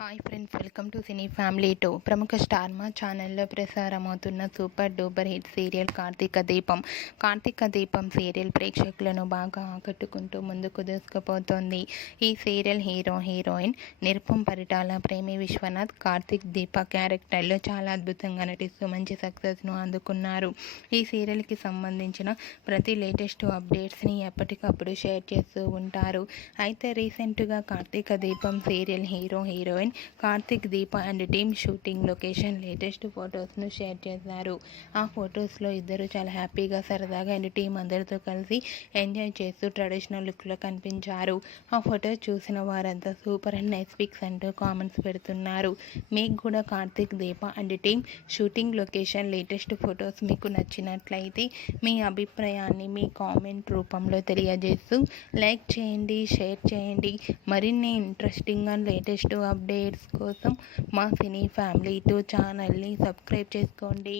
Hi friends, welcome to cine family 2. ప్రముఖ star Maa ఛానల్లో ప్రసారమవుతున్న super duper hit serial Karthika Deepam serial ప్రేక్షకులను బాగా ఆకట్టుకుంటూ ముందుకు దూసుకుపోతోంది. ఈ సీరియల్ హీరోయిన్ నిరుపమ్ పరిటాల, ప్రేమి విశ్వనాథ్, కార్తీక్ దీప క్యారెక్టర్లో చాలా అద్భుతంగా నటిస్తూ మంచి సక్సెస్ను అందుకున్నారు. ఈ సీరియల్కి సంబంధించిన ప్రతి లేటెస్ట్ అప్డేట్స్ని ఎప్పటికప్పుడు షేర్ చేస్తూ ఉంటారు. అయితే రీసెంట్గా Karthika Deepam serial heroine Karthik Deepa and team shooting location latest ఫొటోస్ను షేర్ చేశారు. ఆ ఫొటోస్లో ఇద్దరు చాలా హ్యాపీగా, సరదాగా అండ్ టీం అందరితో కలిసి ఎంజాయ్ చేస్తూ ట్రెడిషనల్ లుక్లో కనిపించారు. ఆ ఫొటో చూసిన వారంతా సూపర్ అండ్ నైస్ పిక్స్ అంటూ కామెంట్స్ పెడుతున్నారు. మీకు కూడా Karthik Deepa and team shooting location latest photos మీకు నచ్చినట్లయితే మీ అభిప్రాయాన్ని మీ కామెంట్ రూపంలో తెలియజేస్తూ లైక్ చేయండి, షేర్ చేయండి. మరిన్ని ఇంట్రెస్టింగ్ అండ్ లేటెస్ట్ అప్డేట్స్ కోసం మా సినీ ఫ్యామిలీ 2 ఛానల్ని సబ్స్క్రైబ్ చేసుకోండి.